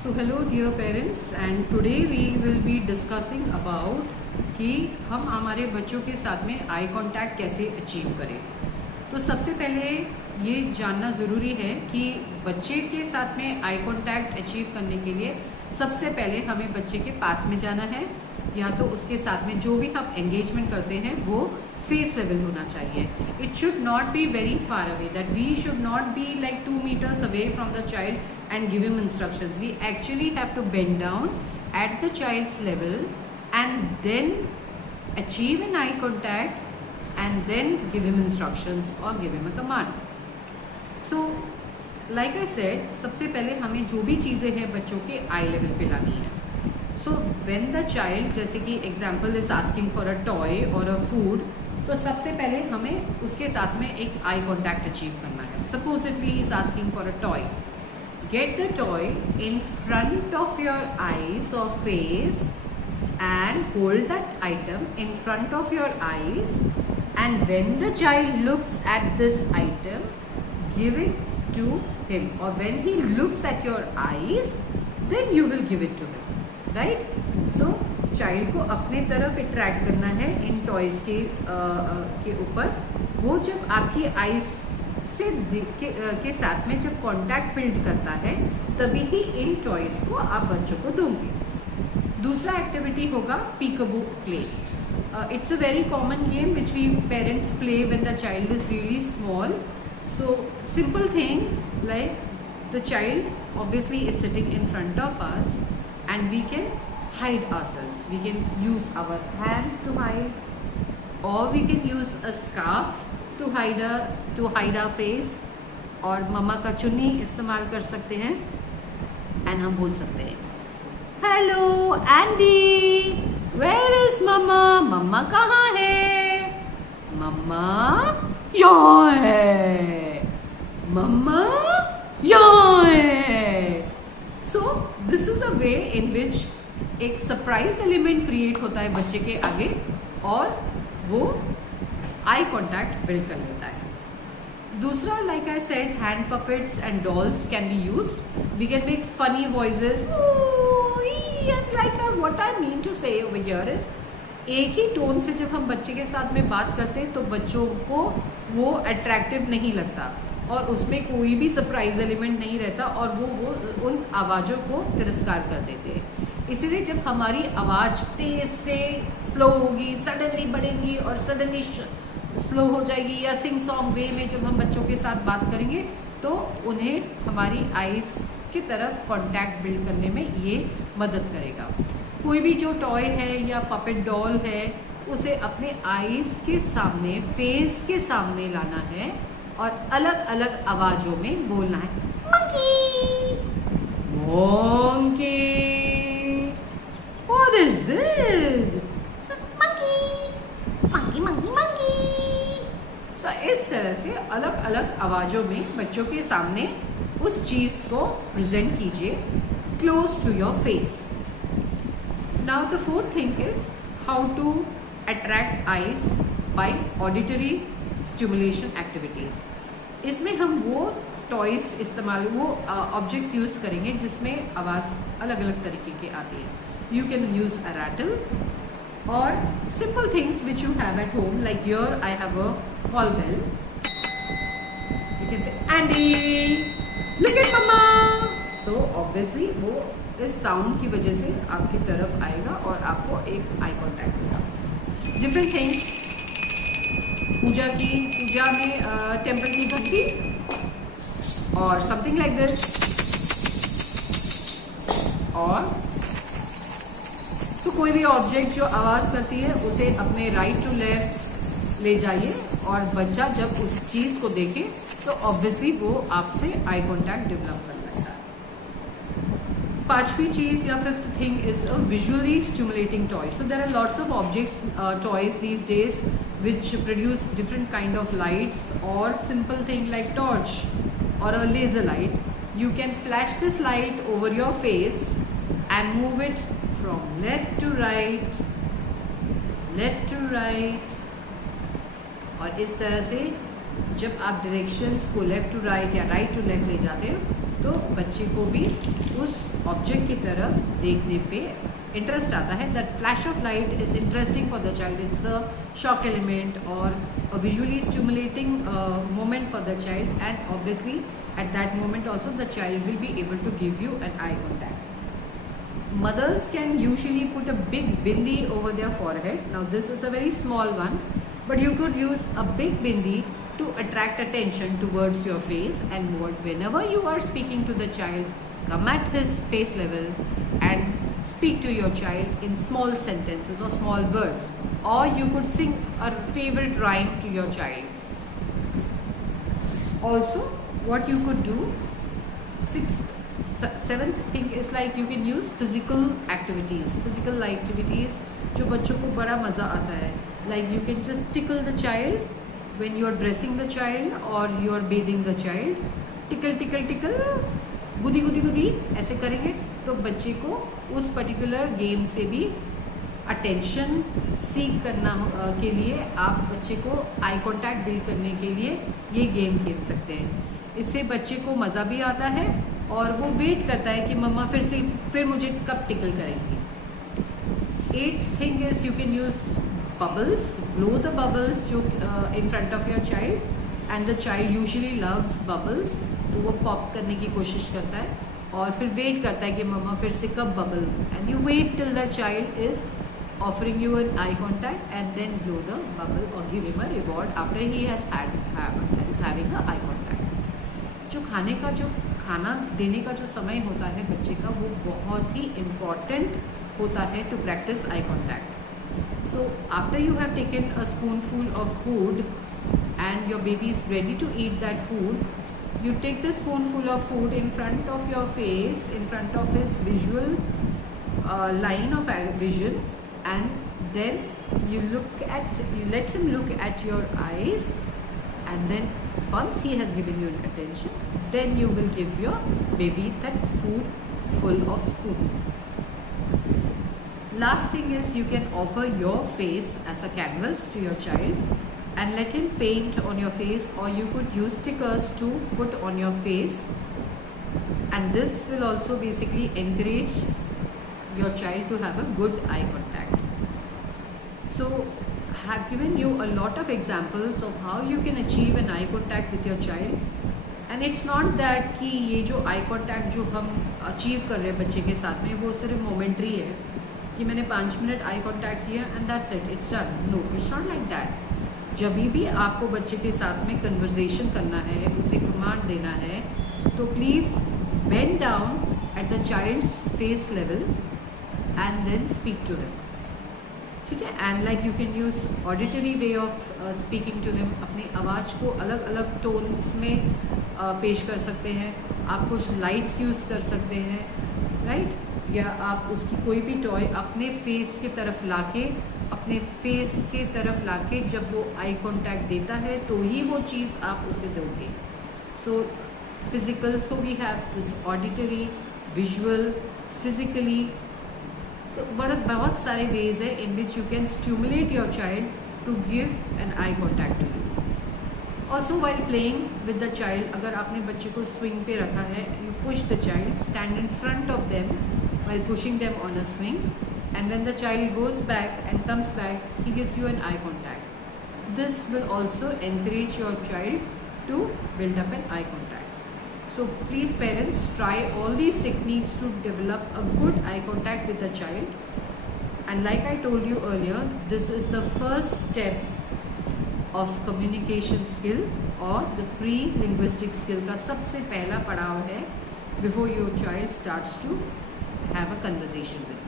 So hello dear parents, and today we will be discussing about कि हम हमारे बच्चों के साथ में आई कांटेक्ट कैसे अचीव करें। तो सबसे पहले ये जानना ज़रूरी है कि बच्चे के साथ में आई कांटेक्ट अचीव करने के लिए सबसे पहले हमें बच्चे के पास में जाना है, या तो उसके साथ में जो भी हम एंगेजमेंट करते हैं वो फेस लेवल होना चाहिए। It should not be very far away, that we should not be like 2 meters away from the child and give him instructions. We actually have to bend down at the child's level and then achieve an eye contact and then give him instructions or give him a command. So like I said, सबसे पहले हमें जो भी चीज़ें हैं बच्चों के आई level पे लानी है। सो व्हेन द चाइल्ड, जैसे कि example is asking for a toy और अ फूड, तो सबसे पहले हमें उसके साथ में एक आई कॉन्टैक्ट अचीव करना है। Supposedly is asking for a toy, get the toy in front of your eyes or face and hold that item in front of your eyes, and when the child looks at this item, give it to him, or when he looks at your eyes, then you will give it to him, right? So child को अपने तरफ attract करना है इन toys के ऊपर। वो जब आपकी आईज से के साथ में जब कांटेक्ट बिल्ड करता है तभी ही इन टॉयज को आप बच्चों को दोगे। दूसरा एक्टिविटी होगा peekaboo play. It's a very common game which we parents play when the child is really small. So simple thing like the child obviously is sitting in front of us and we can hide ourselves. We can use our hands to hide, or we can use a scarf to hide our face, और मम्मा का चुन्नी इस्तेमाल कर सकते हैं and हम बोल सकते हैं हेलो एंडी, वेयर इज मम्मा? मम्मा कहाँ है? मम्मा यहाँ है, मम्मा यहाँ है। सो दिस इज अ वे इन विच एक सरप्राइज एलिमेंट क्रिएट होता है बच्चे के आगे और वो आई कांटेक्ट बिल्ड कर लेता है। दूसरा, like I said, hand puppets and dolls can be used. We can make funny voices, like what I mean to say over here is, एक ही टोन से जब हम बच्चे के साथ में बात करते हैं तो बच्चों को वो अट्रैक्टिव नहीं लगता और उसमें कोई भी सरप्राइज एलिमेंट नहीं रहता और वो उन आवाज़ों को तिरस्कार कर देते हैं। इसीलिए जब हमारी आवाज़ तेज़ से स्लो होगी, सडनली बढ़ेंगी और सडनली स्लो हो जाएगी, या सिंग सॉन्ग वे में जब हम बच्चों के साथ बात करेंगे तो उन्हें हमारी आइज़ की तरफ कांटेक्ट बिल्ड करने में ये मदद करेगा। कोई भी जो टॉय है या पपेट डॉल है उसे अपने आइज़ के सामने, फेस के सामने लाना है और अलग अलग आवाज़ों में बोलना है, monkey, monkey, what is this? Monkey, monkey, monkey, monkey. So इस तरह से अलग अलग आवाज़ों में बच्चों के सामने उस चीज़ को प्रेजेंट कीजिए close to your face. Now the fourth thing is how to attract eyes by auditory stimulation activities. इसमें हम वो टॉयस इस्तेमाल, वो ऑब्जेक्ट्स यूज़ करेंगे जिसमें आवाज़ अलग अलग तरीके की आती है। You can use a rattle or simple things which you have at home, like here I have a call bell. You can say Andy, look at mama. So obviously वो इस साउंड की वजह से आपकी तरफ आएगा और आपको एक आई कॉन्टैक्ट होगा। डिफरेंट थिंग्स, पूजा में टेम्पल की घंटी और समथिंग लाइक दिस, और तो कोई भी ऑब्जेक्ट जो आवाज़ करती है उसे अपने राइट टू लेफ्ट ले जाइए और बच्चा जब उस चीज़ को देखे तो ऑब्वियसली वो आपसे आई कांटेक्ट डेवलप कर सकता है। पांचवी चीज़ या fifth thing is a visually stimulating toy. So there are lots of objects, toys these days which produce different kind of lights, or simple thing like torch or a laser light. You can flash this light over your face and move it from left to right, left to right, और इस तरह से जब आप directions को left to right या right to left ले जाते हो तो बच्चे को भी उस ऑब्जेक्ट की तरफ देखने पे इंटरेस्ट आता है. That flash of light is interesting for the child. It's a shock element और a visually stimulating moment for the child, and obviously at that moment also the child will be able to give you an eye contact. Mothers can usually put a big bindi over their forehead. Now this is a very small one, but you could use a big bindi to attract attention towards your face, and whenever you are speaking to the child, come at his face level and speak to your child in small sentences or small words, or you could sing a favorite rhyme to your child. Also, what you could do, seventh thing is like you can use physical activities जो बच्चों को बड़ा मज़ा आता है. Like you can just tickle the child when you are dressing the child or you are bathing the child. tickle गुदी गुदी गुदी ऐसे करेंगे तो बच्चे को उस पर्टिकुलर गेम से भी अटेंशन सीख करना के लिए आप बच्चे को आई कांटेक्ट बिल्ड करने के लिए ये गेम खेल सकते हैं. इससे बच्चे को मज़ा भी आता है और वो वेट करता है कि मम्मा फिर मुझे कब टिकल करेंगी. 8th thing is you can use bubbles. Blow the bubbles जो in front of your child, and the child usually loves bubbles. तो वो पॉप करने की कोशिश करता है और फिर वेट करता है कि मम्मा फिर से कब bubble, and you wait till the child is offering you an eye contact and then blow the bubble or give him a reward after he is having a eye contact. जो खाना देने का जो समय होता है बच्चे का, वो बहुत ही इम्पॉर्टेंट होता है to practise eye contact. So after you have taken a spoonful of food and your baby is ready to eat that food, you take the spoonful of food in front of your face, in front of his visual line of vision, and then you let him look at your eyes, and then once he has given you attention, then you will give your baby that food full of spoon. Last thing is you can offer your face as a canvas to your child and let him paint on your face, or you could use stickers to put on your face, and this will also basically encourage your child to have a good eye contact. So I have given you a lot of examples of how you can achieve an eye contact with your child, and it's not that कि ये जो eye contact जो हम achieve कर रहे हैं बच्चे के साथ में वो सिर्फ मोमेंट्री है कि मैंने 5 मिनट आई कॉन्टैक्ट किया and that's it, it's done. No, it's not like that. जब भी आपको बच्चे के साथ में कन्वर्जेशन करना है, उसे कमांड देना है, तो please bend down at the child's face level and then speak to him. ठीक है. And like you can use auditory way of speaking to him. अपनी आवाज़ को अलग अलग टोन्स में पेश कर सकते हैं. आप कुछ लाइट्स यूज़ कर सकते हैं, राइट. या आप उसकी कोई भी टॉय अपने फेस की तरफ लाके जब वो आई कांटेक्ट देता है तो ही वो चीज़ आप उसे दोगे. So physical, so we have this auditory, visual, physically. तो बहुत सारे वेज है in which you can stimulate your child to give an eye contact to you. Also while playing with the child, अगर आपने बच्चे को स्विंग पे रखा है, you push the child, stand in front of them while pushing them on a swing, and when the child goes back and comes back, he gives you an eye contact. This will also encourage your child to build up an eye contact. So please parents, try all these techniques to develop a good eye contact with the child. And like I told you earlier, this is the first step of communication skill or the pre-linguistic skill का सबसे पहला पड़ाव है before your child starts to have a conversation with you.